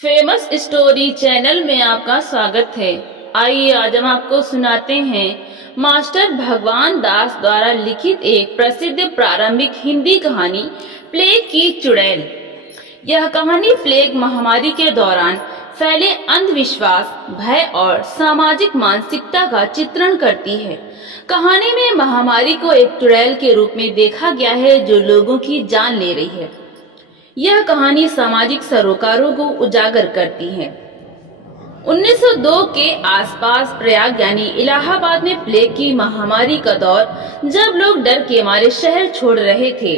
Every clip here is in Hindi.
फेमस स्टोरी चैनल में आपका स्वागत है। आइए आज हम आपको सुनाते हैं मास्टर भगवान दास द्वारा लिखित एक प्रसिद्ध प्रारंभिक हिंदी कहानी प्लेग की चुड़ैल। यह कहानी प्लेग महामारी के दौरान फैले अंधविश्वास, भय और सामाजिक मानसिकता का चित्रण करती है। कहानी में महामारी को एक चुड़ैल के रूप में देखा गया है जो लोगों की जान ले रही है। यह कहानी सामाजिक सरोकारों को उजागर करती है। 1902 के आसपास प्रयाग यानी इलाहाबाद में प्लेग की महामारी का दौर, जब लोग डर के मारे शहर छोड़ रहे थे।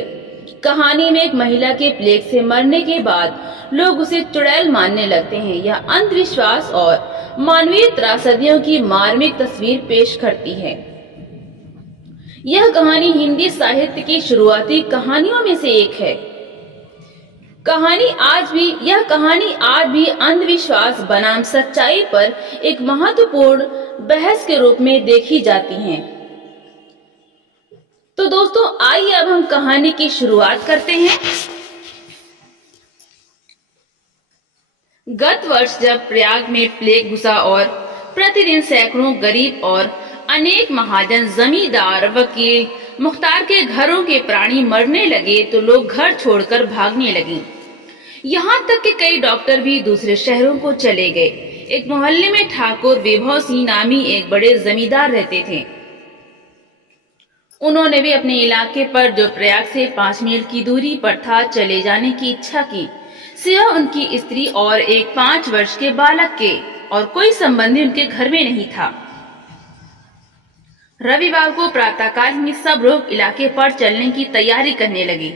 कहानी में एक महिला के प्लेग से मरने के बाद लोग उसे चुड़ैल मानने लगते हैं। यह अंधविश्वास और मानवीय त्रासदियों की मार्मिक तस्वीर पेश करती है। यह कहानी हिंदी साहित्य की शुरुआती कहानियों में से एक है। यह कहानी आज भी अंधविश्वास बनाम सच्चाई पर एक महत्वपूर्ण बहस के रूप में देखी जाती है। तो दोस्तों, आइए अब हम कहानी की शुरुआत करते हैं। गत वर्ष जब प्रयाग में प्लेग घुसा और प्रतिदिन सैकड़ों गरीब और अनेक महाजन, जमींदार, वकील, मुख्तार के घरों के प्राणी मरने लगे तो लोग घर छोड़कर भागने लगे। यहाँ तक कि कई डॉक्टर भी दूसरे शहरों को चले गए। एक मोहल्ले में ठाकुर विभव सिंह नामी एक बड़े जमींदार रहते थे। उन्होंने भी अपने इलाके पर, जो प्रयाग से 5 मील की दूरी पर था, चले जाने की इच्छा की। सिवा उनकी स्त्री और एक 5 वर्ष के बालक के और कोई संबंधी उनके घर में नहीं था। रविवार को प्रातःकाल में सब लोग इलाके पर चलने की तैयारी करने लगे।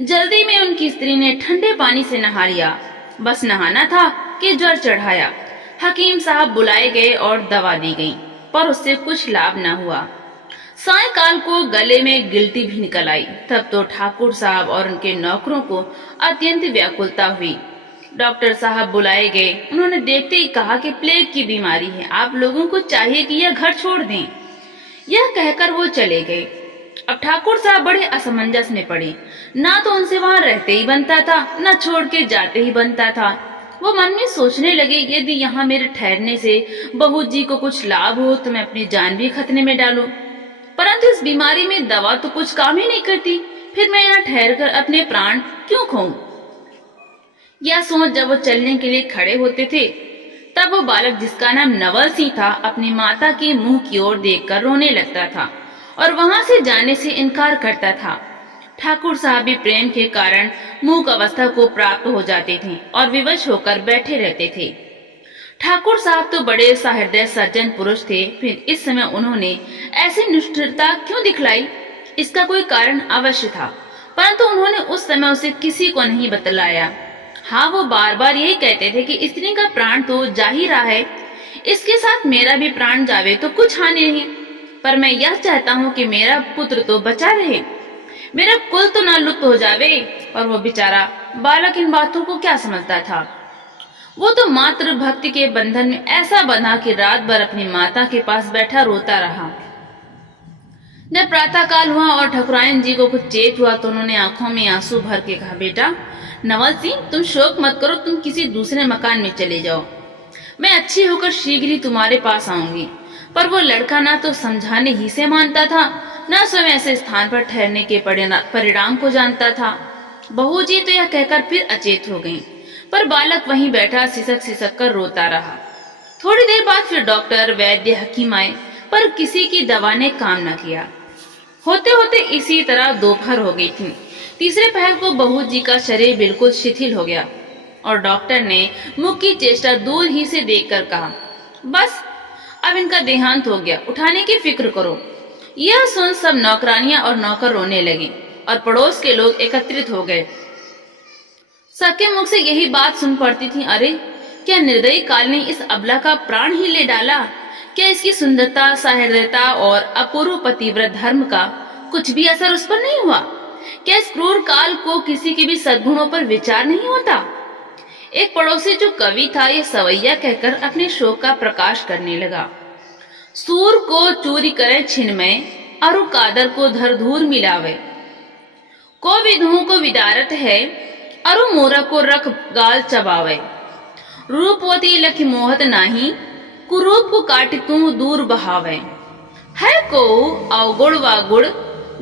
जल्दी में उनकी स्त्री ने ठंडे पानी से नहा लिया। बस नहाना था कि ज्वर चढ़ाया। हकीम साहब बुलाए गए और दवा दी गई, पर उससे कुछ लाभ न हुआ। सायंकाल को गले में गिल्टी भी निकल आई। तब तो ठाकुर साहब और उनके नौकरों को अत्यंत व्याकुलता हुई। डॉक्टर साहब बुलाए गए। उन्होंने देखते ही कहा कि प्लेग की बीमारी है, आप लोगों को चाहिए कि यह घर छोड़ दें। यह कहकर वो चले गए। अब ठाकुर साहब बड़े असमंजस में पड़े। ना तो उनसे वहां रहते ही बनता था, न छोड़ के जाते ही बनता था। वो मन में सोचने लगे, यदि यहाँ मेरे ठहरने से बहू जी को कुछ लाभ हो तो मैं अपनी जान भी खतरे में डालूं। परंतु इस बीमारी में दवा तो कुछ काम ही नहीं करती, फिर मैं यहाँ ठहर कर अपने प्राण क्यों खोऊं। यह सोच जब वो चलने के लिए खड़े होते थे, तब वो बालक, जिसका नाम नवल सिंह था, अपनी माता के मुंह की ओर देखकर रोने लगता था और वहां से जाने से इनकार करता था। ठाकुर साहब भी प्रेम के कारण मूक अवस्था को प्राप्त हो जाते थे और विवश होकर बैठे रहते थे। ठाकुर साहब तो बड़े सहृदय सज्जन पुरुष थे, फिर इस समय उन्होंने ऐसी निष्ठुरता क्यों दिखलाई? इसका कोई कारण अवश्य था, परंतु उन्होंने उस समय उसे किसी को नहीं बतलाया। हाँ, वो बार बार यही कहते थे कि स्त्री का प्राण तो जा ही रहा है, इसके साथ मेरा भी प्राण जावे तो कुछ हानि नहीं, पर मैं यह चाहता हूँ कि मेरा पुत्र तो बचा रहे, मेरा कुल तो न लुप्त हो जावे। और वो बेचारा बालक इन बातों को क्या समझता था। वो तो मातृ भक्ति के बंधन में ऐसा बंधा कि रात भर अपनी माता के पास बैठा रोता रहा। जब प्रातःकाल हुआ और ठकुराइन जी को कुछ चेत हुआ तो उन्होंने आंखों में आंसू भर के कहा, बेटा नवल सिंह, तुम शोक मत करो, तुम किसी दूसरे मकान में चले जाओ, मैं अच्छी होकर शीघ्र ही तुम्हारे पास आऊंगी। पर वो लड़का ना तो समझाने ही से मानता था, न स्वयं ऐसे स्थान पर ठहरने के परिणाम को जानता था। बहू जी तो यह कहकर फिर अचेत हो गईं, पर बालक वहीं बैठा सिसक सिसक कर रोता रहा। थोड़ी देर बाद फिर डॉक्टर, वैद्य, हकीम आए, पर किसी की दवा ने काम न किया। होते होते इसी तरह दोपहर हो गई थी। तीसरे पहर को बहू जी का शरीर बिल्कुल शिथिल हो गया और डॉक्टर ने मुख की चेष्टा दूर ही से देखकर कहा, बस अब इनका देहांत हो गया, उठाने की फिक्र करो। यह सुन सब नौकरानियां और नौकर रोने लगे और पड़ोस के लोग एकत्रित हो गए। सबके मुख से यही बात सुन पड़ती थी, अरे क्या निर्दयी काल ने इस अबला का प्राण ही ले डाला? क्या इसकी सुंदरता, सहृदयता और अपूर्व पतिव्रत धर्म का कुछ भी असर उस पर नहीं हुआ? क्या इस क्रूर काल को किसी के भी सद्गुणों पर विचार नहीं होता? एक पड़ोसी जो कवि था, ये सवैया कहकर अपने शोक का प्रकाश करने लगा। सूर को चूरी करे छिन्मय, अरु कादर को धर धूर मिलावे, को विधुओं को विदारत है, अरु मोरा को रख गाल चबावे। रूपवती लखि मोहत नाही, कुरूप को काटितु दूर बहावे। है को अवगुण वागुण,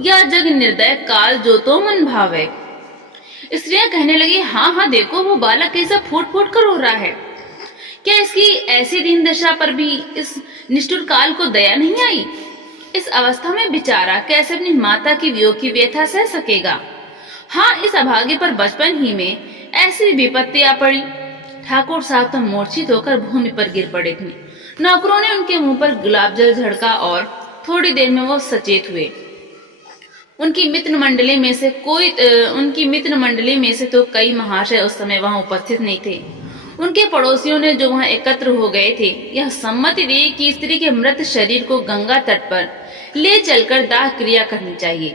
या जग निर्दय काल जो तो मन भावे। स्त्रियां कहने लगी, हाँ हाँ देखो वो बालक कैसा फूट फूट कर रो रहा है। क्या इसकी ऐसी दीन दशा पर भी इस निष्ठुर काल को दया नहीं आई? इस अवस्था में बेचारा कैसे अपनी माता की वियोग की व्यथा सह सकेगा? हाँ, इस अभागे पर बचपन ही में ऐसी विपत्ति आ पड़ी। ठाकुर साहब तो मूर्छित होकर भूमि पर गिर पड़े थे। नौकरों ने उनके मुंह पर गुलाब जल झड़का और थोड़ी देर में वो सचेत हुए। उनकी मित्र मंडली में से तो कई महाशय उस समय वहां उपस्थित नहीं थे। उनके पड़ोसियों ने जो वहां एकत्र हो गए थे, यह सम्मति दी कि स्त्री के मृत शरीर को गंगा तट पर ले चलकर दाह क्रिया करनी चाहिए।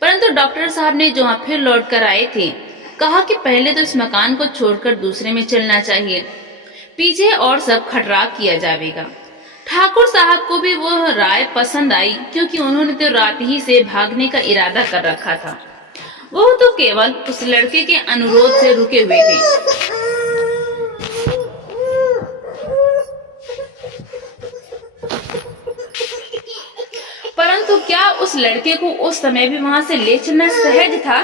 परंतु डॉक्टर साहब ने जो वहां फिर लौट कर आए थे, कहा कि पहले तो इस मकान को छोड़कर दूसरे में चलना चाहिए, पीछे और सब खटरा किया जाएगा। ठाकुर साहब को भी वो राय पसंद आई, क्योंकि उन्होंने तो रात ही से भागने का इरादा कर रखा था। वो तो केवल उस लड़के के अनुरोध से रुके हुए थे। परंतु क्या उस लड़के को उस समय भी वहां से ले चलना सहज था?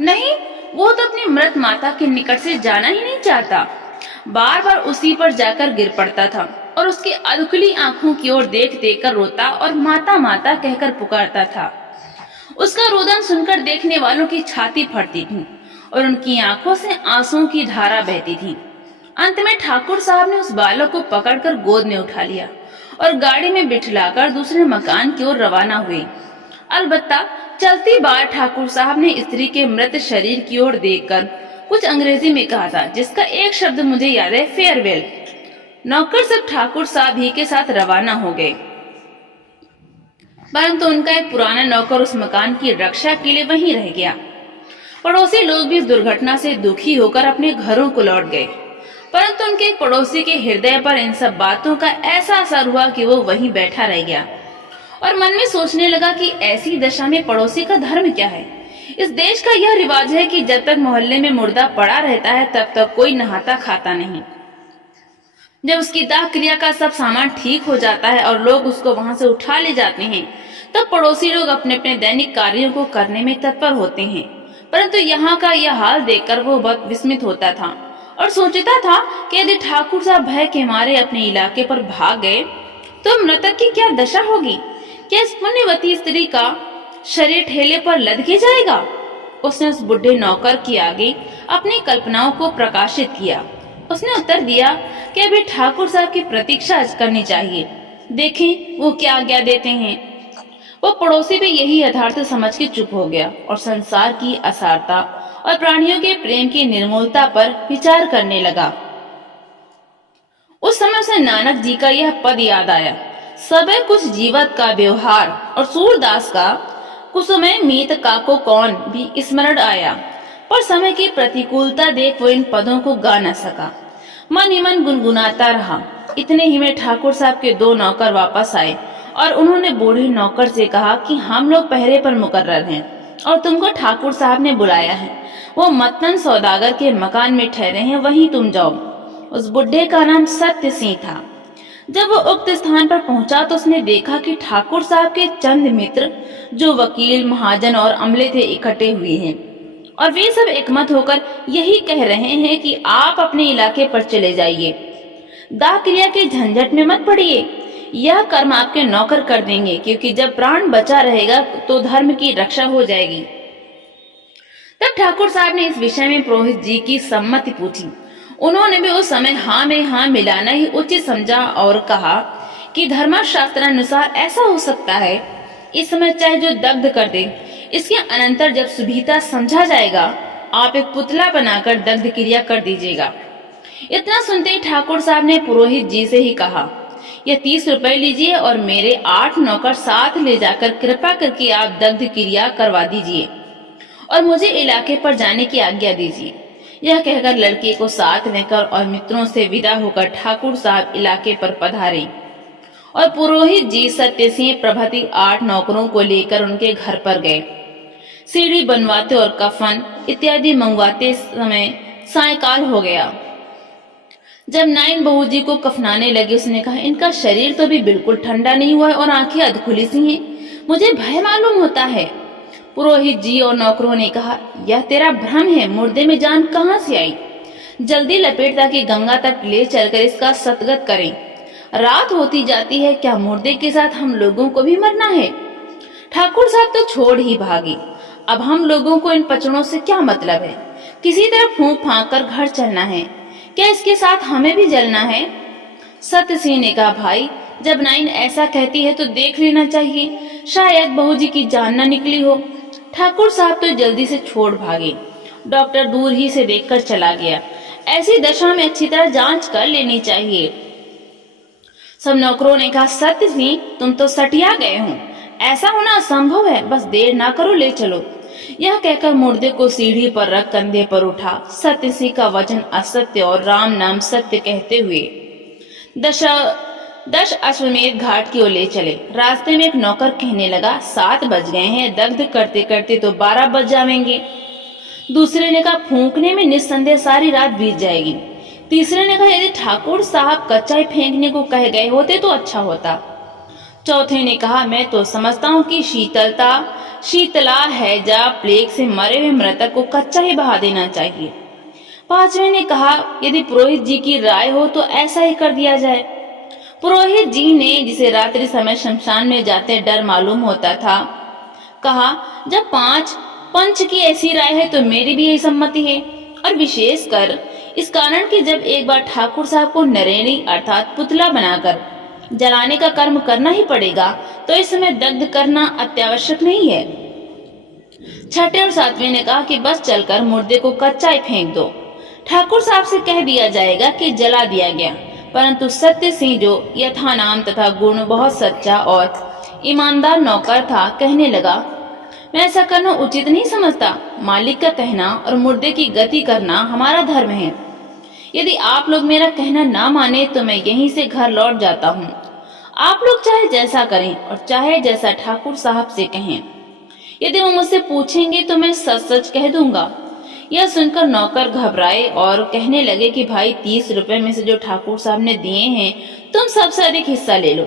नहीं, वो तो अपनी मृत माता के निकट से जाना ही नहीं चाहता। बार बार उसी पर जाकर गिर पड़ता था और उसकी अधुकली आंखों की ओर देख देख कर रोता और माता माता कहकर पुकारता था। उसका रोदन सुनकर देखने वालों की छाती फटती थी और उनकी आंखों से आंसुओं की धारा बहती थी। अंत में ठाकुर साहब ने उस बालक को पकड़कर गोद में उठा लिया और गाड़ी में बिठलाकर दूसरे मकान की ओर रवाना हुए। अलबत्ता चलती बार ठाकुर साहब ने स्त्री के मृत शरीर की ओर देखकर कुछ अंग्रेजी में कहा था, जिसका एक शब्द मुझे याद है, फेयरवेल। नौकर सब ठाकुर साहब ही के साथ रवाना हो गए, परंतु उनका एक पुराना नौकर उस मकान की रक्षा के लिए वहीं रह गया। पड़ोसी लोग भी इस दुर्घटना से दुखी होकर अपने घरों को लौट गए, परंतु उनके एक पड़ोसी के हृदय पर इन सब बातों का ऐसा असर हुआ कि वो वहीं बैठा रह गया और मन में सोचने लगा कि ऐसी दशा में पड़ोसी का धर्म क्या है। इस देश का यह रिवाज है कि जब तक मोहल्ले में मुर्दा पड़ा रहता है तब तक कोई नहाता खाता नहीं। जब उसकी दाह क्रिया का सब सामान ठीक हो जाता है और लोग उसको वहां से उठा ले जाते हैं, तब पड़ोसी लोग अपने अपने दैनिक कार्यों को करने में तत्पर होते हैं। परंतु यहाँ का यह हाल देखकर वो बहुत विस्मित होता था और सोचता था कि यदि ठाकुर साहब भय के मारे अपने इलाके पर भाग गए तो मृतक की क्या दशा होगी? क्या इस पुण्यवती स्त्री का शरीर ठेले पर लदके जाएगा? उसने उस बुढ़े नौकर के आगे अपनी कल्पनाओं को प्रकाशित किया। उसने उत्तर दिया कि अभी ठाकुर साहब की प्रतीक्षा करनी चाहिए, देखें वो क्या आज्ञा देते हैं। वो पड़ोसी भी यही यथार्थ समझ के चुप हो गया और संसार की असारता और प्राणियों के प्रेम की निर्मूलता पर विचार करने लगा। उस समय उसे नानक जी का यह पद याद आया, सबे कुछ जीवत का व्यवहार, और सूरदास का कुसुमे मीत काको कौन भी स्मरण आया, पर समय की प्रतिकूलता देख वो इन पदों को गा न सका। मन ही मन गुनगुनाता रहा। इतने ही में ठाकुर साहब के दो नौकर वापस आए और उन्होंने बूढ़े नौकर से कहा कि हम लोग पहरे पर मुकर्रर हैं और तुमको ठाकुर साहब ने बुलाया है। वो मतन सौदागर के मकान में ठहरे हैं, वहीं तुम जाओ। उस बुढ़े का नाम सत्य सिंह था। जब वो उक्त स्थान पर पहुंचा तो उसने देखा कि ठाकुर साहब के चंद मित्र जो वकील, महाजन और अमले थे इकट्ठे हुए हैं और वे सब एकमत होकर यही कह रहे हैं कि आप अपने इलाके पर चले जाइए, दाह क्रिया के झंझट में मत पड़िए, यह कर्म आपके नौकर कर देंगे, क्योंकि जब प्राण बचा रहेगा तो धर्म की रक्षा हो जाएगी। तब ठाकुर साहब ने इस विषय में पुरोहित जी की सम्मति पूछी। उन्होंने भी उस समय हाँ में हाँ मिलाना ही उचित समझा और कहा कि धर्मशास्त्रानुसार ऐसा हो सकता है, इस समय चाहे जो दग्ध कर दे, इसके अनंतर जब सुभीता समझा जाएगा आप एक पुतला बनाकर दग्ध क्रिया कर दीजिएगा। इतना सुनते ही ठाकुर साहब ने पुरोहित जी से ही कहा, यह 30 रुपए लीजिए और मेरे 8 नौकर साथ ले जाकर कृपा करके आप दग्ध क्रिया करवा दीजिए और मुझे इलाके पर जाने की आज्ञा दीजिए। यह कहकर लड़के को साथ लेकर और मित्रों से विदा होकर ठाकुर साहब इलाके पर पधारे और पुरोहित जी सत्य सिंह प्रभृति 8 नौकरों को लेकर उनके घर पर गए। सीढ़ी बनवाते और कफन इत्यादि मंगवाते समय सायकाल हो गया। जब नाइन बहू जी को कफनाने लगे उसने कहा, इनका शरीर तो भी बिल्कुल ठंडा नहीं हुआ है और आंखें अधखुली सी हैं, मुझे भय मालूम होता है। पुरोहित जी और नौकरों ने कहा, यह तेरा भ्रम है, मुर्दे में जान कहाँ से आई? जल्दी लपेट ताकि गंगा तट ले चलकर इसका सतगत करें। रात होती जाती है, क्या मुर्दे के साथ हम लोगों को भी मरना है? ठाकुर साहब तो छोड़ ही भागे। अब हम लोगों को इन पचड़ों से क्या मतलब है? किसी तरह फूंक फांक कर घर चलना है। क्या इसके साथ हमें भी जलना है? सत्य सिंह ने कहा, भाई जब नाइन ऐसा कहती है तो देख लेना चाहिए, शायद बहू जी की जान न निकली हो। ठाकुर साहब तो जल्दी से छोड़ भागे। डॉक्टर दूर ही से देखकर चला गया। ऐसी दशा में अच्छी तरह जांच कर लेनी चाहिए। सब नौकरों ने कहा, सत्य सिंह तुम तो सटिया गए हो, ऐसा होना असंभव है, बस देर ना करो, ले चलो। यह कहकर मुर्दे को सीढ़ी पर रख कंधे पर उठा। सत्य सिंह का वचन असत्य और राम नाम सत्य कहते हुए दश अश्वमेध घाट की ओर ले चले। रास्ते में एक नौकर कहने लगा, 7 बज गए हैं, दग्ध करते करते तो 12 बज जाएंगे। दूसरे ने कहा, फूंकने में निस्संदेह सारी रात बीत जाएगी। तीसरे ने कहा, यदि ठाकुर साहब कच्चा ही फेंकने को कह गए होते तो अच्छा होता। चौथे ने कहा, मैं तो समझता हूँ कि शीतला हैजा प्लेग से मरे हुए मृतक को कच्चा ही बहा देना चाहिए। पांचवें ने कहा, यदि पुरोहित जी की राय हो तो ऐसा ही कर दिया जाए। पुरोहित जी ने, जिसे रात्रि समय शमशान में जाते डर मालूम होता था, कहा, जब 5 पंच की ऐसी राय है तो मेरी भी यही सम्मति है, और विशेषकर इस कारण कि जब एक बार ठाकुर साहब को नरेणी अर्थात पुतला बनाकर जलाने का कर्म करना ही पड़ेगा तो इस समय दग्ध करना अत्यावश्यक नहीं है। छठे और सातवें ने कहा कि बस चलकर मुर्दे को कच्चा ही फेंक दो, ठाकुर साहब से कह दिया जाएगा कि जला दिया गया। परंतु सत्य सिंह, जो यथा नाम तथा गुण बहुत सच्चा और ईमानदार नौकर था, कहने लगा, मैं ऐसा करना उचित नहीं समझता। मालिक का कहना और मुर्दे की गति करना हमारा धर्म है। यदि आप लोग मेरा कहना ना माने तो मैं यहीं से घर लौट जाता हूँ। आप लोग चाहे जैसा करें और चाहे जैसा ठाकुर साहब से कहें। यदि वो मुझसे पूछेंगे तो मैं सच सच कह दूंगा। यह सुनकर नौकर घबराए और कहने लगे कि भाई 30 रुपए में से जो ठाकुर साहब ने दिए हैं तुम सबसे अधिक हिस्सा ले लो,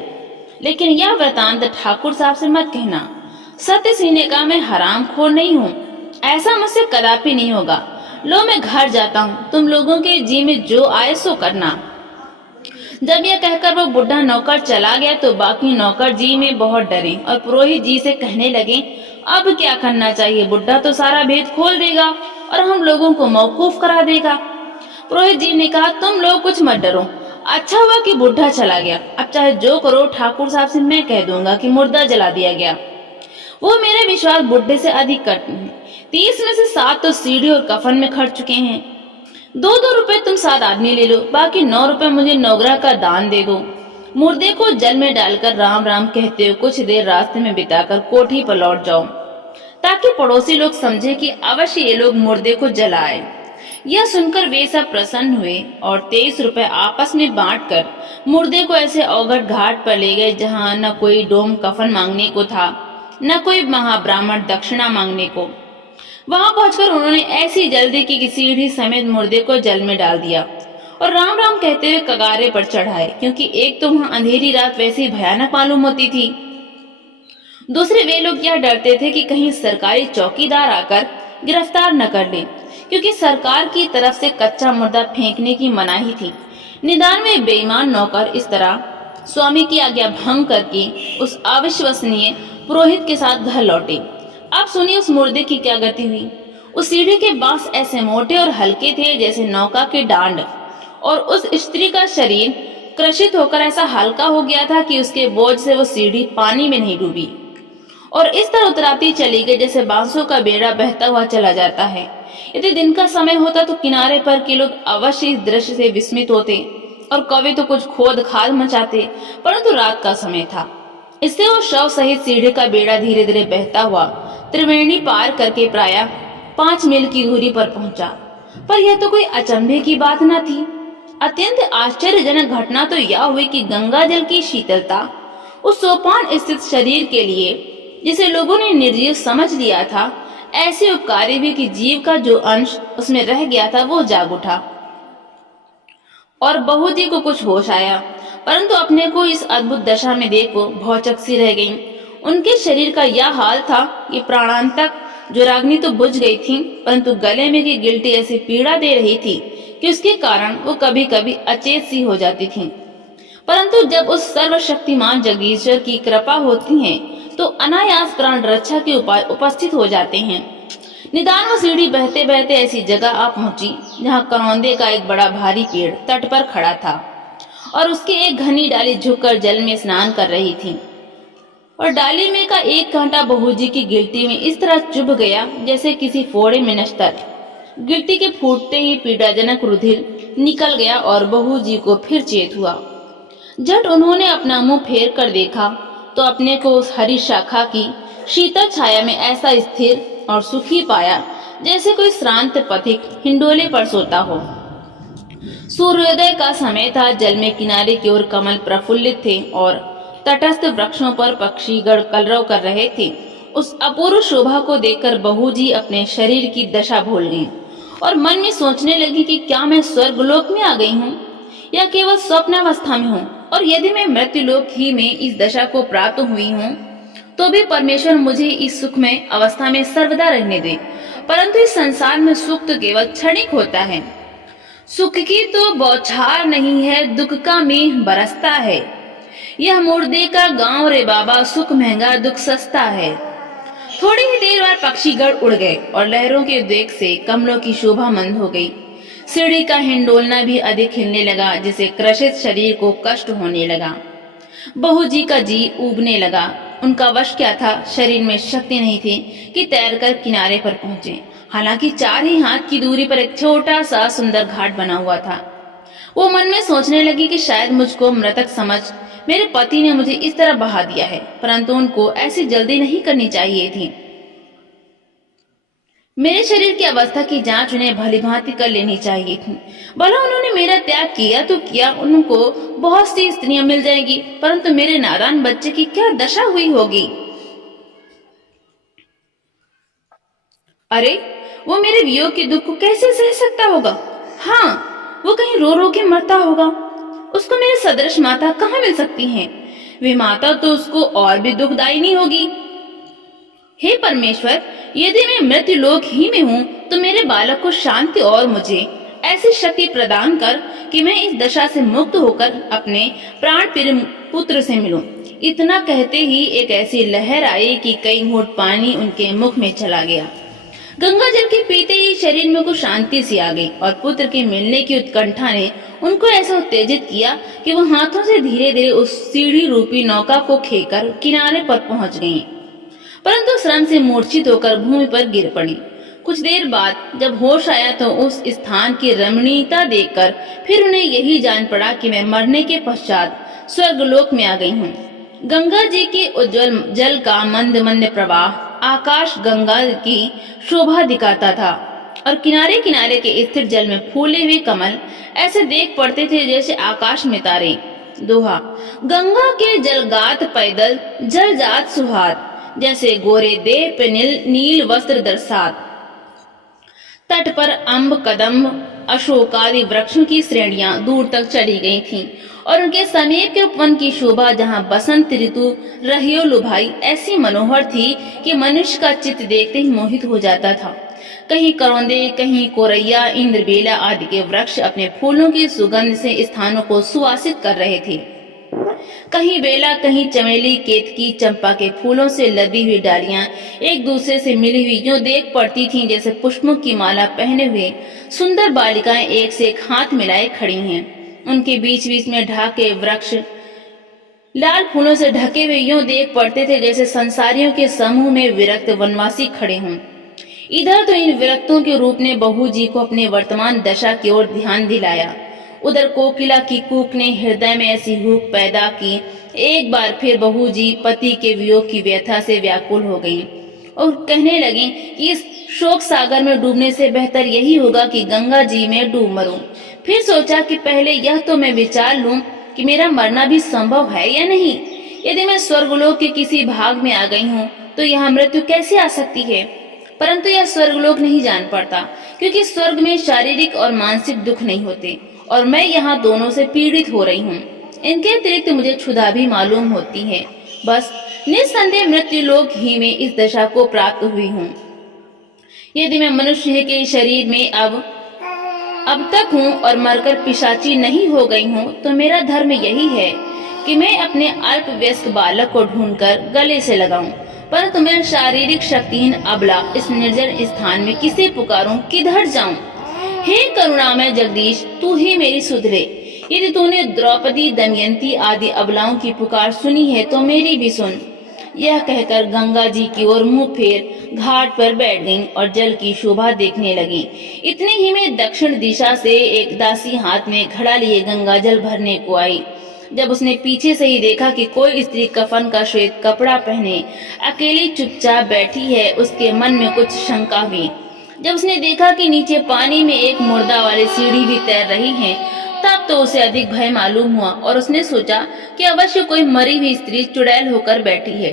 लेकिन यह वृतांत ठाकुर साहब से मत कहना। सत्य सिंह ने कहा, मैं हरामखोर नहीं हूँ, ऐसा मुझसे कदापि नहीं होगा। लो मैं घर जाता हूँ, तुम लोगों के जी में जो आए सो करना। जब यह कहकर वो बुढ़ा नौकर चला गया तो बाकी नौकर जी में बहुत डरे और पुरोहित जी से कहने लगे, अब क्या करना चाहिए? बुढ़ा तो सारा भेद खोल देगा और हम लोगों को मौकूफ करा देगा। पुरोहित जी ने कहा, तुम लोग कुछ मत डरो, अच्छा हुआ कि बुढ़ा चला गया। अब चाहे जो करो, ठाकुर साहब से मैं कह दूंगा कि मुर्दा जला दिया गया। वो मेरे विश्वास बुढ़े से अधिक करते हैं। 30 में से 7 तो सीढ़ी और कफन में खर्च चुके हैं। 2-2 रुपए तुम 7 आदमी ले लो, बाकी 9 रुपए मुझे नौगरा का दान दे दो। मुर्दे को जल में डालकर राम राम कहते हुए कुछ देर रास्ते में बिताकर कोठी पर लौट जाओ, ताकि पड़ोसी लोग समझे कि अवश्य ये लोग मुर्दे को जलाए। यह सुनकर वे सब प्रसन्न हुए और 23 रुपए आपस में बांटकर मुर्दे को ऐसे अवघट घाट पर ले गए जहाँ न कोई डोम कफन मांगने को था, न कोई महाब्राह्मण दक्षिणा मांगने को। वहां पहुंचकर उन्होंने ऐसी जल्दी की कि सीढ़ी समेत मुर्दे को जल में डाल दिया और राम राम कहते हुए कगारे पर चढ़ाए, क्योंकि एक तो वहां अंधेरी रात वैसे ही भयानक मालूम होती थी, दूसरे वे लोग यह डरते थे कि कहीं सरकारी चौकीदार आकर गिरफ्तार न कर ले, क्योंकि सरकार की तरफ से कच्चा मुर्दा फेंकने की मनाही थी। निदान में बेईमान नौकर इस तरह स्वामी की आज्ञा भंग करके उस अविश्वसनीय पुरोहित के साथ घर लौटे। अब सुनिए उस मुर्दे की क्या गति हुई। उस सीढ़ी के बांस ऐसे मोटे और हल्के थे जैसे नौका के डांड, और उस स्त्री का शरीर क्रशित होकर ऐसा हल्का हो गया था कि उसके बोझ से वो सीढ़ी पानी में नहीं डूबी और इस तरह उतराती चली गई जैसे बांसों का बेड़ा बहता हुआ चला जाता है। यदि दिन का समय होता तो किनारे पर के लोग अवश्य इस दृश्य से विस्मित होते और कवि तो कुछ खोद खाद मचाते, परंतु रात का समय था, इससे वो शव सहित सीढ़ी का बेड़ा धीरे धीरे बहता हुआ त्रिवेणी पार करके प्रायः 5 मील की दूरी पर पहुंचा। पर यह तो कोई अचंभे की बात न थी। अत्यंत आश्चर्यजनक घटना तो यह हुई कि गंगा जल की शीतलता उस सोपान स्थित शरीर के लिए, जिसे लोगों ने निर्जीव समझ लिया था, ऐसे उपकारी भी कि जीव का जो अंश उसमें रह गया था वो जाग उठा। और बहू जी को कुछ होश आया, परंतु अपने को इस अद्भुत दशा में देख वो भौचक सी रह गईं। उनके शरीर का यह हाल था कि प्राणांतक ज्वराग्नि तो बुझ गई थी, परंतु गले में की गिल्टी ऐसी पीड़ा दे रही थी कि उसके कारण वो कभी कभी अचेत सी हो जाती थी। परंतु जब उस सर्वशक्तिमान जगदीश्वर की कृपा होती है तो अनायास प्राण रक्षा के उपाय उपस्थित हो जाते हैं। निदान वो सीढ़ी बहते बहते ऐसी जगह आ पहुंची जहां करौंदे का एक बड़ा भारी पेड़ तट पर खड़ा था और उसकी एक घनी डाली झुककर जल में स्नान कर रही थी, और डाली में का एक कांटा बहू जी की गिल्टी में इस तरह चुभ गया जैसे किसी फोड़े में नश्तर। गिल्टी के फूटते ही पीड़ाजनक रुधिर निकल गया और बहू जी को फिर चेत हुआ। झट उन्होंने अपना मुंह फेर कर देखा तो अपने को उस हरी शाखा की शीतल छाया में ऐसा स्थिर और सुखी पाया जैसे कोई श्रांत पथिक हिंडोले पर सोता हो। सूर्योदय का समय था। जल में किनारे की ओर कमल प्रफुल्लित थे और तटस्थ वृक्षों पर पक्षीगण कलरव कर रहे थे। उस अपूर्व शोभा को देखकर बहू जी अपने शरीर की दशा भूल गईं और मन में सोचने लगी कि क्या मैं स्वर्गलोक में आ गई हूँ या केवल स्वप्नावस्था में हूँ, और यदि मैं मृत्युलोक ही में इस दशा को प्राप्त हुई हूँ तो भी परमेश्वर मुझे इस सुख में अवस्था में सर्वदा रहने दे। परंतु इस संसार में सुख तो केवल क्षणिक होता है। सुख की तो बौछार नहीं है, दुख का मेह बरसता है। यह मुर्दे का गांव रे बाबा, सुख महंगा दुख सस्ता है। थोड़ी ही देर बाद पक्षीगण उड़ गए और लहरों के वेग से कमलों की शोभा मंद हो गई। सीढ़ी का हिंडोलना भी अधिक हिलने लगा, जिसे क्रशित शरीर को कष्ट होने लगा। बहू जी का जी उबने लगा। उनका वश क्या था, शरीर में शक्ति नहीं थी कि तैरकर किनारे पर पहुंचे। हालांकि 4 ही हाथ की दूरी पर एक छोटा सा सुंदर घाट बना हुआ था। वो मन में सोचने लगी कि शायद मुझको मृतक समझ मेरे पति ने मुझे इस तरह बहा दिया है, परंतु उनको ऐसी जल्दी नहीं करनी चाहिए थी। मेरे शरीर की अवस्था की जांच उन्हें भलीभांति कर लेनी चाहिए थी। भला उन्होंने मेरा त्याग किया तो किया, उनको बहुत सी स्त्रियां मिल जाएंगी, परंतु मेरे नादान बच्चे की क्या दशा हुई होगी। अरे, वो मेरे वियोग के दुख को कैसे सह सकता होगा। हाँ, वो कहीं रो रो के मरता होगा। उसको मेरे सदृश माता कहाँ मिल सकती हैं? वे माता तो उसको और भी दुखदायी नहीं होगी। हे परमेश्वर, यदि मैं मृत्यु लोक ही में हूँ तो मेरे बालक को शांति और मुझे ऐसी शक्ति प्रदान कर कि मैं इस दशा से मुक्त होकर अपने प्राण प्रिय पुत्र से मिलूं। इतना कहते ही एक ऐसी लहर आई कि कई घूंट पानी उनके मुख में चला गया। गंगा जल के पीते ही शरीर में कुछ शांति सी आ गई और पुत्र के मिलने की उत्कंठा ने उनको ऐसा उत्तेजित किया कि वो हाथों से धीरे धीरे उस सीढ़ी रूपी नौका को खेकर किनारे पर पहुंच गईं। परंतु श्रम से मूर्छित होकर भूमि पर गिर पड़ी। कुछ देर बाद जब होश आया तो उस स्थान की रमणीयता देखकर फिर उन्हें यही जान पड़ा कि मैं मरने के पश्चात स्वर्गलोक में आ गई हूँ। गंगा जी के उज्जवल जल का मंद मंद प्रवाह आकाश गंगा की शोभा दिखाता था और किनारे किनारे के स्थिर जल में फूले हुए कमल ऐसे देख पड़ते थे जैसे आकाश में तारे। दोहा, गंगा के जलगात पैदल जल जात सुहात, जैसे गोरे देह पे नील वस्त्र दर्शात। तट पर अम्ब कदम्ब अशोक आदि वृक्षों की श्रेणियां दूर तक चली गई थीं और उनके समीप के वन की शोभा जहां बसंत ऋतु रहियो लुभाई ऐसी मनोहर थी कि मनुष्य का चित्त देखते ही मोहित हो जाता था। कहीं करौंदे, कहीं कोरैया, इंद्रबेला आदि के वृक्ष अपने फूलों की सुगंध से स्थानों को सुवासित कर रहे थे। कहीं बेला, कहीं चमेली, केतकी, चंपा के फूलों से लदी हुई डालियां एक दूसरे से मिली हुई यूं देख पड़ती थीं जैसे पुष्पों की माला पहने हुए सुंदर बालिकाएं एक से एक हाथ मिलाए खड़ी हैं। उनके बीच बीच में ढाके वृक्ष लाल फूलों से ढके हुए यूं देख पड़ते थे जैसे संसारियों के समूह में विरक्त वनवासी खड़े हों। इधर तो इन विरक्तों के रूप ने बहू जी को अपने वर्तमान दशा की ओर ध्यान दिलाया, उधर कोकिला की कूक ने हृदय में ऐसी भूख पैदा की। एक बार फिर बहू जी पति के वियोग की व्यथा से व्याकुल हो गईं और कहने लगी कि इस शोक सागर में डूबने से बेहतर यही होगा कि गंगा जी में डूब मरूं। फिर सोचा कि पहले यह तो मैं विचार लूं कि मेरा मरना भी संभव है या नहीं। यदि मैं स्वर्गलोक के किसी भाग में आ गई हूँ तो यहाँ मृत्यु कैसे आ सकती है। परंतु यह स्वर्गलोक नहीं जान पड़ता, क्योंकि स्वर्ग में शारीरिक और मानसिक दुख नहीं होते और मैं यहाँ दोनों से पीड़ित हो रही हूँ। इनके अतिरिक्त मुझे क्षुधा भी मालूम होती है। बस निस्संदेह मृत्यु लोक ही में इस दशा को प्राप्त हुई हूँ। यदि मैं मनुष्य के शरीर में अब तक हूँ और मरकर पिशाची नहीं हो गई हूँ, तो मेरा धर्म यही है कि मैं अपने अल्प वयस्क बालक को ढूंढकर गले से लगाऊं। परंतु मैं शारीरिक शक्तिहीन अबला इस निर्जन स्थान में किसे पुकारूं, किधर जाऊं? हे करुणामय जगदीश, तू ही मेरी सुधरे। यदि तूने द्रौपदी, दमयंती आदि अबलाओं की पुकार सुनी है तो मेरी भी सुन। यह कहकर गंगा जी की ओर मुंह फेर घाट पर बैठ गईं और जल की शोभा देखने लगी। इतने ही में दक्षिण दिशा से एक दासी हाथ में घड़ा लिए गंगा जल भरने को आई। जब उसने पीछे से ही देखा कि कोई स्त्री कफन का श्वेत कपड़ा पहने अकेली चुपचाप बैठी है, उसके मन में कुछ शंका हुई। जब उसने देखा कि नीचे पानी में एक मुर्दा वाली सीढ़ी भी तैर रही है, तब तो उसे अधिक भय मालूम हुआ और उसने सोचा कि अवश्य कोई मरी हुई स्त्री चुड़ैल होकर बैठी है।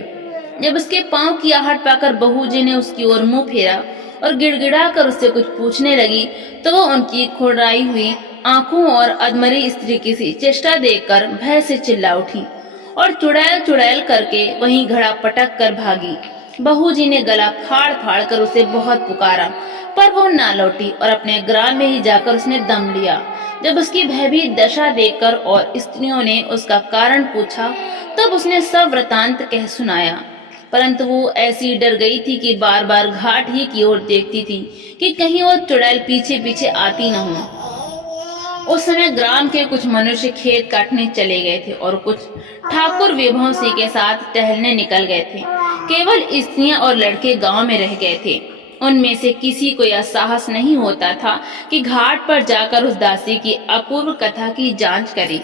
जब उसके पांव की आहट पाकर बहू जी ने उसकी ओर मुंह फेरा और गिड़गिड़ा कर उससे कुछ पूछने लगी, तो वो उनकी खुरदराई हुई आंखों और अधमरी स्त्री की सी चेष्टा देखकर भय से चिल्ला उठी और चुड़ैल चुड़ैल करके वहीं घड़ा पटक कर भागी। बहू जी ने गला फाड़ फाड़ कर उसे बहुत पुकारा, पर वो ना लौटी और अपने ग्राम में ही जाकर उसने दम लिया। जब उसकी भयभीत दशा देखकर और स्त्रियों ने उसका कारण पूछा, तब उसने सब वृतांत कह सुनाया। परंतु वो ऐसी डर गई थी कि बार बार घाट ही की ओर देखती थी कि कहीं वो चुड़ैल पीछे पीछे आती न हो। उस समय ग्राम के कुछ मनुष्य खेत काटने चले गए थे और कुछ ठाकुर विभव सिंह के साथ टहलने निकल गए थे। केवल स्त्रियां और लड़के गांव में रह गए थे। उनमें से किसी को यह साहस नहीं होता था कि घाट पर जाकर उस दासी की अपूर्व कथा की जांच करे।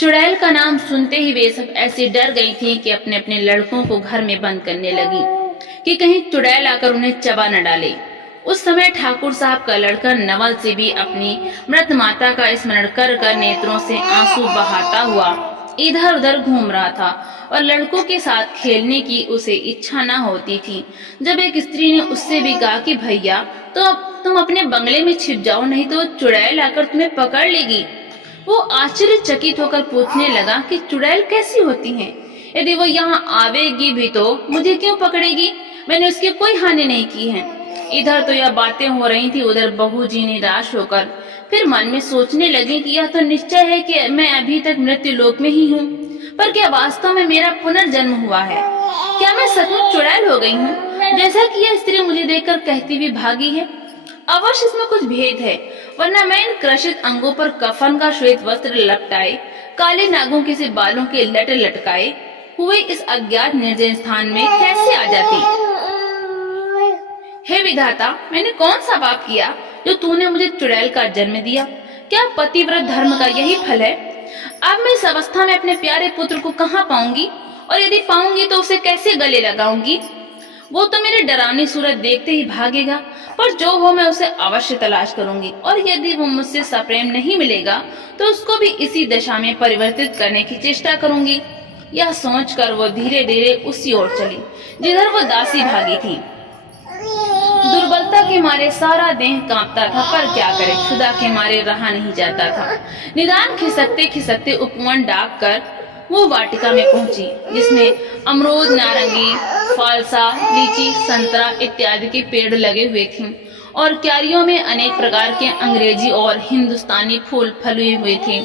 चुड़ैल का नाम सुनते ही वे सब ऐसे डर गई थी कि अपने अपने लड़कों को घर में बंद करने लगी कि कहीं चुड़ैल आकर उन्हें चबा न डाले। उस समय ठाकुर साहब का लड़का नवल से भी अपनी मृत माता का स्मरण कर कर नेत्रों से आंसू बहाता हुआ इधर उधर घूम रहा था और लड़कों के साथ खेलने की उसे इच्छा न होती थी। जब एक स्त्री ने उससे भी कहा कि भैया तो तुम अपने बंगले में छिप जाओ, नहीं तो चुड़ैल आकर तुम्हें पकड़ लेगी। वो आश्चर्यचकित होकर पूछने लगा कि चुड़ैल कैसी होती हैं? यदि वो यहाँ आवेगी भी तो मुझे क्यों पकड़ेगी? मैंने उसकी कोई हानि नहीं की है। इधर तो यह बातें हो रही थी, उधर बहू जी निराश होकर फिर मन में सोचने लगी कि यह तो निश्चय है कि मैं अभी तक मृत्यु लोक में ही हूँ, पर क्या वास्तव में मेरा पुनर्जन्म हुआ है? क्या मैं सचमुच चुड़ैल हो गई हूँ, जैसा कि यह स्त्री मुझे देखकर कहती हुई भागी है? अवश्य इसमें कुछ भेद है, वरना मैं इन क्रशित अंगों पर कफन का श्वेत वस्त्र लपटाए, काले नागों के से बालों के लट लटकाए हुए इस अज्ञात निर्जन स्थान में कैसे आ जाती? हे विधाता, मैंने कौन सा पाप किया जो तूने मुझे चुड़ैल का जन्म दिया? क्या पतिव्रत धर्म का यही फल है? अब मैं इस अवस्था में अपने प्यारे पुत्र को कहाँ पाऊंगी, और यदि पाऊंगी तो उसे कैसे गले लगाऊंगी? वो तो मेरी डरावनी सूरत देखते ही भागेगा, पर जो हो मैं उसे अवश्य तलाश करूंगी, और यदि वो मुझसे सप्रेम नहीं मिलेगा तो उसको भी इसी दशा में परिवर्तित करने की चेष्टा करूंगी। यह सोचकर वो धीरे धीरे उसी ओर चली जिधर वो दासी भागी थी। दुर्बलता के मारे सारा देह कांपता था, पर क्या करे, क्षुधा के मारे रहा नहीं जाता था। निदान खिसकते खिसकते उपवन डाक कर वो वाटिका में पहुंची, जिसमें अमरूद, नारंगी, फालसा, लीची, संतरा इत्यादि के पेड़ लगे हुए थे और क्यारियों में अनेक प्रकार के अंग्रेजी और हिंदुस्तानी फूल फले हुए थे।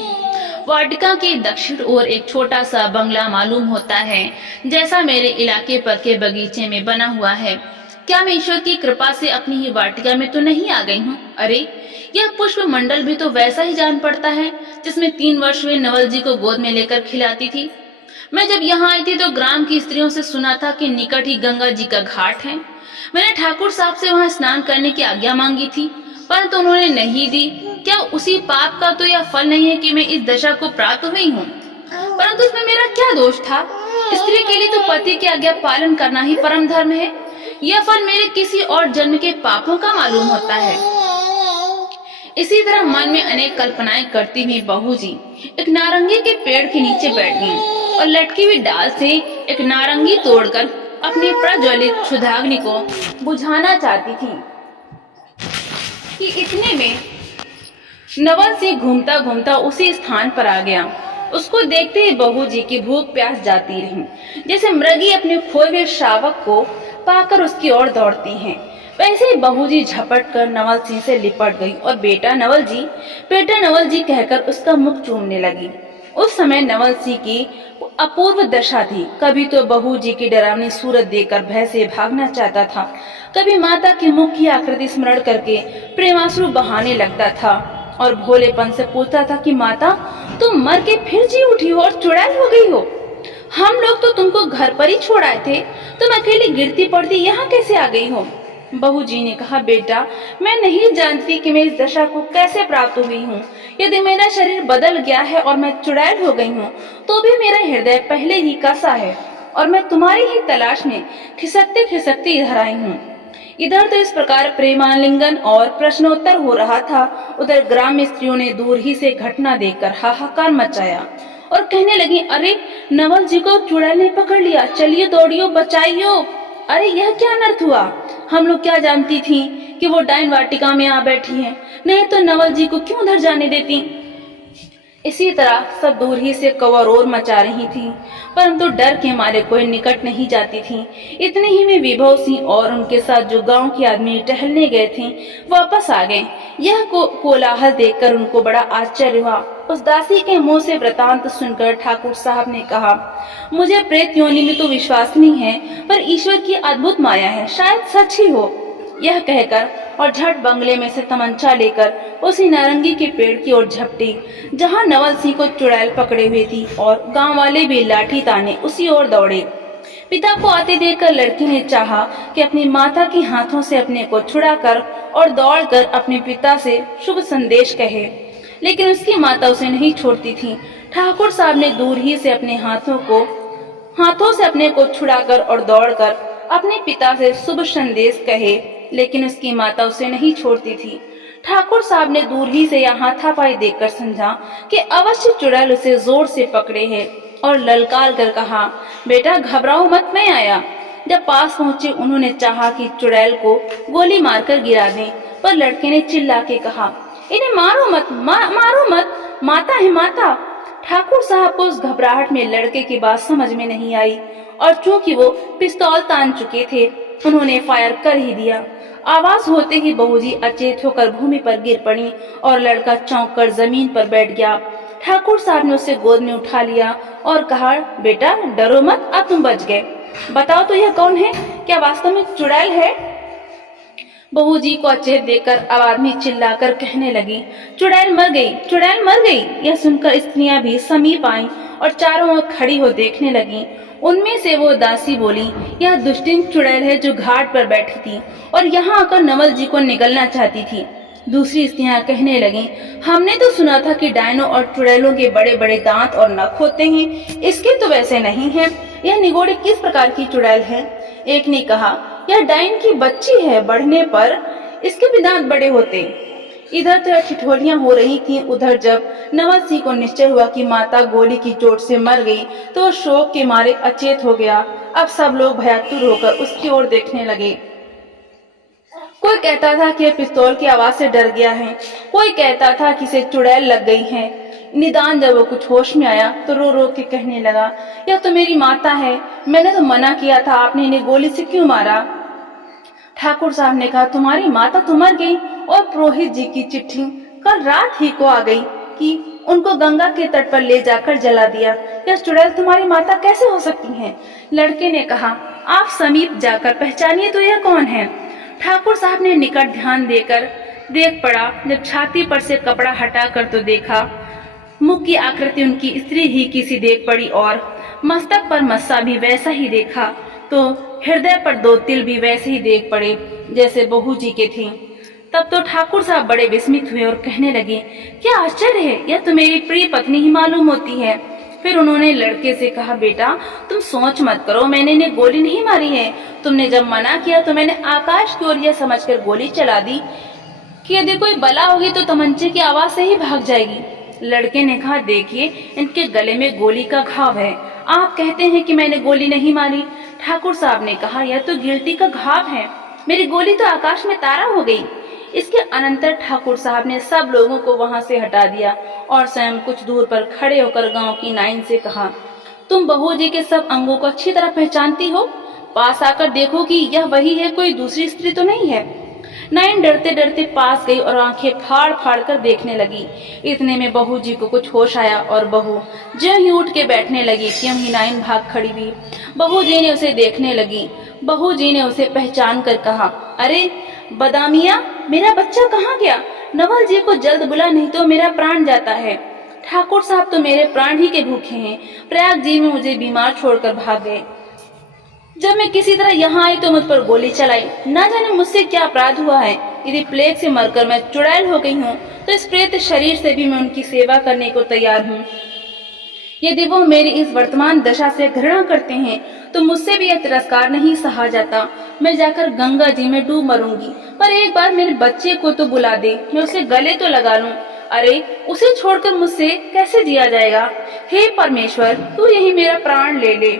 वाटिका के दक्षिण ओर एक छोटा सा बंगला मालूम होता है, जैसा मेरे इलाके पर के बगीचे में बना हुआ है। क्या मैं ईश्वर की कृपा से अपनी ही वाटिका में तो नहीं आ गई हूँ? अरे, यह पुष्प मंडल भी तो वैसा ही जान पड़ता है जिसमें 3 वर्ष में नवल जी को गोद में लेकर खिलाती थी। मैं जब यहाँ आई थी तो ग्राम की स्त्रियों से सुना था कि निकट ही गंगा जी का घाट है। मैंने ठाकुर साहब से वहाँ स्नान करने की आज्ञा मांगी थी, परंतु उन्होंने नहीं दी। क्या उसी पाप का तो यह फल नहीं है कि मैं इस दशा को प्राप्त हुई हूँ? परंतु इसमें मेरा क्या दोष था? स्त्री के लिए तो पति की आज्ञा पालन करना ही परम धर्म है। यह फल मेरे किसी और जन्म के पापों का मालूम होता है। इसी तरह मन में अनेक कल्पनाएं करती हुई बहू जी एक नारंगी के पेड़ के नीचे बैठ गईं और लटकी हुई डाल से एक नारंगी तोड़कर अपनी प्रज्वलित क्षुधाग्नि को बुझाना चाहती थी कि इतने में नवल सिंह घूमता घूमता उसी स्थान पर आ गया। उसको देखते ही बहू जी की भूख प्यास जाती रही, जैसे मृगी अपने खोए हुए शावक को पाकर उसकी ओर दौड़ती हैं। वैसे ही बहू जी झपट कर नवल सिंह से लिपट गई और बेटा नवल जी कहकर उसका मुख चूमने लगी। उस समय नवल सिंह की अपूर्व दशा थी। कभी तो बहू जी की डरावनी सूरत देखकर भय से भागना चाहता था, कभी माता के मुख की आकृति स्मरण करके प्रेमाश्रु बहाने लगता था और भोलेपन से पूछता था कि माता, तुम मर के फिर जी उठी हो और चुड़ैल हो गई हो। हम लोग तो तुमको घर पर ही छोड़ आए थे, तुम अकेली गिरती पड़ती यहाँ कैसे आ गई हो। बहू जी ने कहा, बेटा मैं नहीं जानती कि मैं इस दशा को कैसे प्राप्त हुई हूँ। यदि मेरा शरीर बदल गया है और मैं चुड़ैल हो गई हूँ, तो भी मेरा हृदय पहले ही कसा है और मैं तुम्हारी ही तलाश में खिसकते खिसकते इधर आई हूँ। इधर तो इस प्रकार प्रेमालिंगन और प्रश्नोत्तर हो रहा था, उधर ग्राम स्त्रियों ने दूर ही से घटना देखकर हाहाकार मचाया और कहने लगी, अरे नवल जी को चुड़ैल ने पकड़ लिया, चलिए दौड़ियो बचाइयो। अरे यह क्या अनर्थ हुआ। हम लोग क्या जानती थी कि वो डाइन वाटिका में आ बैठी है, नहीं तो नवल जी को क्यों उधर जाने देती। इसी तरह सब दूर ही से कौर मचा रही थी, परंतु डर के मारे कोई निकट नहीं जाती थी। इतने ही में विभव सिंह और उनके साथ जो गांव के आदमी टहलने गए थे वापस आ गए। यह कोलाहल देखकर उनको बड़ा आश्चर्य हुआ। उस दासी के मुंह से वृतांत सुनकर ठाकुर साहब ने कहा, मुझे प्रेत योनि में तो विश्वास नहीं है, पर ईश्वर की अद्भुत माया है, शायद सच ही हो। यह कहकर और झट बंगले में से तमंचा लेकर उसी नारंगी के पेड़ की ओर झपटी जहां नवल सिंह को चुड़ैल पकड़े हुए थी, और गांव वाले भी लाठी ताने उसी ओर दौड़े। पिता को आते देखकर लड़की ने चाहा कि अपनी माता के हाथों से अपने को छुड़ाकर और दौड़कर अपने पिता से शुभ संदेश कहे, लेकिन उसकी माता उसे नहीं छोड़ती थी। ठाकुर साहब ने दूर ही से अपने हाथों से अपने को छुड़ाकर और दौड़कर अपने पिता से शुभ संदेश कहे, लेकिन उसकी माता उसे नहीं छोड़ती थी। ठाकुर साहब ने दूर ही से यह हाथापाई देखकर समझा कि अवश्य चुड़ैल उसे जोर से पकड़े है और ललकार कर कहा, बेटा घबराओ मत, मैं आया। जब पास पहुंचे उन्होंने चाहा कि चुड़ैल को गोली मारकर गिरा दें, पर लड़के ने चिल्ला के कहा, इन्हें मारो मत, मारो मत, माता है माता। ठाकुर साहब को उस घबराहट में लड़के की बात समझ में नहीं आई, और चूंकि वो पिस्तौल तान चुके थे उन्होंने फायर कर ही दिया। आवाज होते ही बहू जी अचेत होकर भूमि पर गिर पड़ी और लड़का चौंक कर जमीन पर बैठ गया। ठाकुर साहब ने उसे गोद में उठा लिया और कहा, बेटा डरो मत, अब तुम बच गए। बताओ तो यह कौन है, क्या वास्तव में चुड़ैल है। बहू जी को अचेत देखकर अब आदमी चिल्लाकर कहने लगी, चुड़ैल मर गई, चुड़ैल मर गई। यह सुनकर स्त्रियां भी समीप आईं और चारों ओर खड़ी हो देखने लगी। उनमें से वो दासी बोली, यह दुष्टिन चुड़ैल है जो घाट पर बैठी थी और यहाँ आकर नवल जी को निगलना चाहती थी। दूसरी स्त्रियां कहने लगी, हमने तो सुना था कि डायनों और चुड़ैलों के बड़े बड़े दांत और नख होते हैं, इसके तो वैसे नहीं है। यह निगोड़ी किस प्रकार की चुड़ैल है। एक ने कहा, यह डाइन की बच्ची है, बढ़ने पर इसके भी दांत बड़े होते। इधर तो ठिठोलियां हो रही थीं, उधर जब नवल सिंह को निश्चय हुआ कि माता गोली की चोट से मर गई तो शोक के मारे अचेत हो गया। अब सब लोग भयातुर होकर उसकी ओर देखने लगे। कोई कहता था कि पिस्तौल की आवाज से डर गया है, कोई कहता था कि इसे चुड़ैल लग गई है। निदान जब वो कुछ होश में आया तो रो रो के कहने लगा, यह तो मेरी माता है, मैंने तो मना किया था, आपने इन्हें गोली से क्यों मारा। ठाकुर साहब ने कहा, तुम्हारी माता तो मर गई और पुरोहित जी की चिट्ठी कल रात ही को आ गई कि उनको गंगा के तट पर ले जाकर जला दिया। यह चुड़ैल तुम्हारी माता कैसे हो सकती है। लड़के ने कहा, आप समीप जाकर पहचानिए तो यह कौन है। ठाकुर साहब ने निकट ध्यान देकर देख पड़ा। जब छाती पर से कपड़ा हटाकर तो देखा मुख की आकृति उनकी स्त्री ही की सी देख पड़ी और मस्तक पर मस्सा भी वैसा ही देखा, तो हृदय पर दो तिल भी वैसे ही देख पड़े जैसे बहू जी के थे। तब तो ठाकुर साहब बड़े विस्मित हुए और कहने लगे, क्या आश्चर्य है, यह तो मेरी प्रिय पत्नी ही मालूम होती है। फिर उन्होंने लड़के से कहा, बेटा तुम सोच मत करो, मैंने इन्हें गोली नहीं मारी है। तुमने जब मना किया तो मैंने आकाश की ओर यह समझकर गोली चला दी कि यदि कोई बला होगी तो तमंचे की आवाज से ही भाग जाएगी। लड़के ने कहा, देखिए इनके गले में गोली का घाव है, आप कहते हैं कि मैंने गोली नहीं मारी। ठाकुर साहब ने कहा, यह तो गिल्टी का घाव है, मेरी गोली तो आकाश में तारा हो गई। इसके अनंतर ठाकुर साहब ने सब लोगों को वहां से हटा दिया और स्वयं कुछ दूर पर खड़े होकर गांव की नाइन से कहा, तुम बहू जी के सब अंगों को अच्छी तरह पहचानती हो? पास आकर देखो कि यह वही है, कोई दूसरी स्त्री तो नहीं है। नाइन डरते डरते पास गई और आंखें फाड़ फाड़ कर देखने लगी। इतने में बहू जी को कुछ होश आया और बहू ज्यों ही उठ के बैठने लगी त्यों ही नाइन भाग खड़ी हुई। बहू जी ने उसे देखने लगी। बहू जी ने उसे पहचान कर कहा, अरे बदामिया, मेरा बच्चा कहाँ गया? नवल जी को जल्द बुला, नहीं तो मेरा प्राण जाता है। ठाकुर साहब तो मेरे प्राण ही के भूखे हैं। प्रयाग जी में मुझे बीमार छोड़कर भाग गए। जब मैं किसी तरह यहाँ आई तो मुझ पर गोली चलाई। ना जाने मुझसे क्या अपराध हुआ है। यदि प्लेग से मरकर मैं चुड़ैल हो गई हूँ तो इस प्रेत शरीर से भी मैं उनकी सेवा करने को तैयार हूँ। यदि वो मेरी इस वर्तमान दशा से घृणा करते हैं तो मुझसे भी यह तिरस्कार नहीं सहा जाता। मैं जाकर गंगा जी में डूब मरूंगी, पर एक बार मेरे बच्चे को तो बुला दे, मैं उसे गले तो लगा लूं। अरे उसे छोड़कर मुझसे कैसे जिया जाएगा? हे परमेश्वर, तू यही मेरा प्राण ले ले।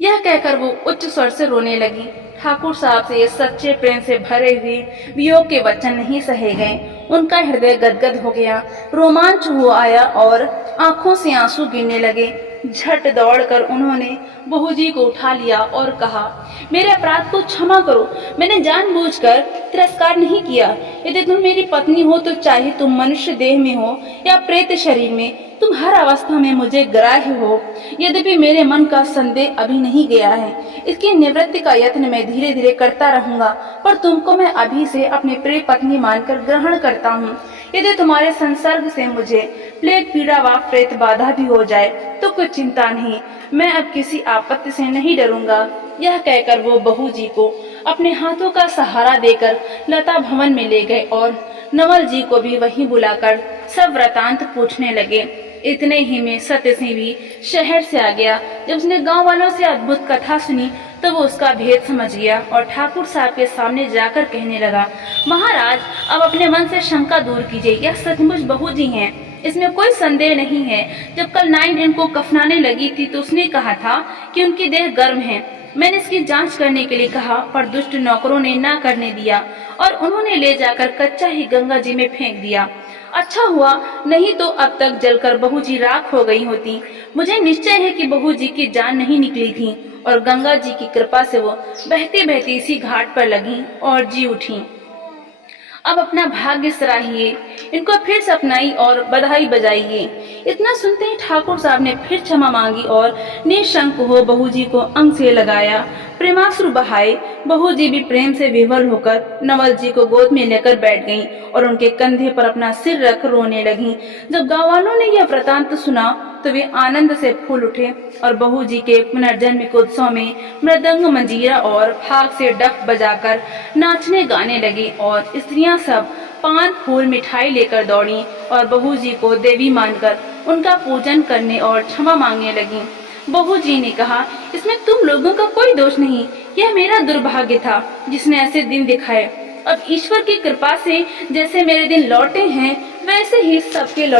यह कहकर वो उच्च स्वर से रोने लगी। ठाकुर साहब से ये सच्चे प्रेम से भरे हुए वियोग के वचन नहीं सहे गए। उनका हृदय गदगद हो गया, रोमांच हो आया और आंखों से आंसू गिरने लगे। झट दौड़कर उन्होंने बहू जी को उठा लिया और कहा, मेरे अपराध को क्षमा करो, मैंने जानबूझकर तिरस्कार नहीं किया। यदि तुम मेरी पत्नी हो तो चाहे तुम मनुष्य देह में हो या प्रेत शरीर में, तुम हर अवस्था में मुझे ग्राह्य हो। यद्यपि मेरे मन का संदेह अभी नहीं गया है, इसकी निवृत्ति का यत्न मैं धीरे धीरे करता रहूंगा, पर तुमको मैं अभी से अपनी प्रिय पत्नी मानकर ग्रहण करता हूँ। यदि तुम्हारे संसर्ग से मुझे प्लेग पीड़ा व प्रेत बाधा भी हो जाए तो कोई चिंता नहीं, मैं अब किसी आपत्ति से नहीं डरूंगा। यह कहकर वो बहू जी को अपने हाथों का सहारा देकर लता भवन में ले गए और नवल जी को भी वहीं बुलाकर सब वृतांत पूछने लगे। इतने ही में सत्य सिंह भी शहर से आ गया। जब उसने गांव वालों से अद्भुत कथा सुनी तो वो उसका भेद समझ गया और ठाकुर साहब के सामने जाकर कहने लगा, महाराज, अब अपने मन से शंका दूर कीजिए, यह सचमुच बहू जी हैं, इसमें कोई संदेह नहीं है। जब कल नाइन इनको कफनाने लगी थी तो उसने कहा था कि उनकी देह गर्म है। मैंने इसकी जांच करने के लिए कहा, पर दुष्ट नौकरों ने ना करने दिया और उन्होंने ले जाकर कच्चा ही गंगा जी में फेंक दिया। अच्छा हुआ, नहीं तो अब तक जलकर बहू जी राख हो गई होती। मुझे निश्चय है कि बहू जी की जान नहीं निकली थी और गंगा जी की कृपा से वो बहती बहती इसी घाट पर लगी और जी उठी। अब अपना भाग्य सराहिए, इनको फिर से अपनाई और बधाई बजाइए। इतना सुनते ही ठाकुर साहब ने फिर क्षमा मांगी और निशंक हो बहू जी को अंग से लगाया, प्रेमाश्रु बहाए। बहू जी भी प्रेम से विह्वल होकर नवल जी को गोद में लेकर बैठ गईं और उनके कंधे पर अपना सिर रख रोने लगीं। जब गाँव वालों ने यह वृतांत सुना तो वे आनंद से फूल उठे और बहू जी के पुनर्जन्म के उत्सव में मृदंग, मंजीरा और फाग से डफ बजाकर नाचने गाने लगे और स्त्रियां सब पान, फूल, मिठाई लेकर दौड़ी और बहू जी को देवी मानकर उनका पूजन करने और क्षमा मांगने लगी। बहू जी ने कहा, इसमें तुम लोगों का कोई दोष नहीं, यह मेरा दुर्भाग्य था जिसने ऐसे दिन दिखाए। अब ईश्वर की कृपा से जैसे मेरे दिन लौटे हैं वैसे ही सबके लौटे।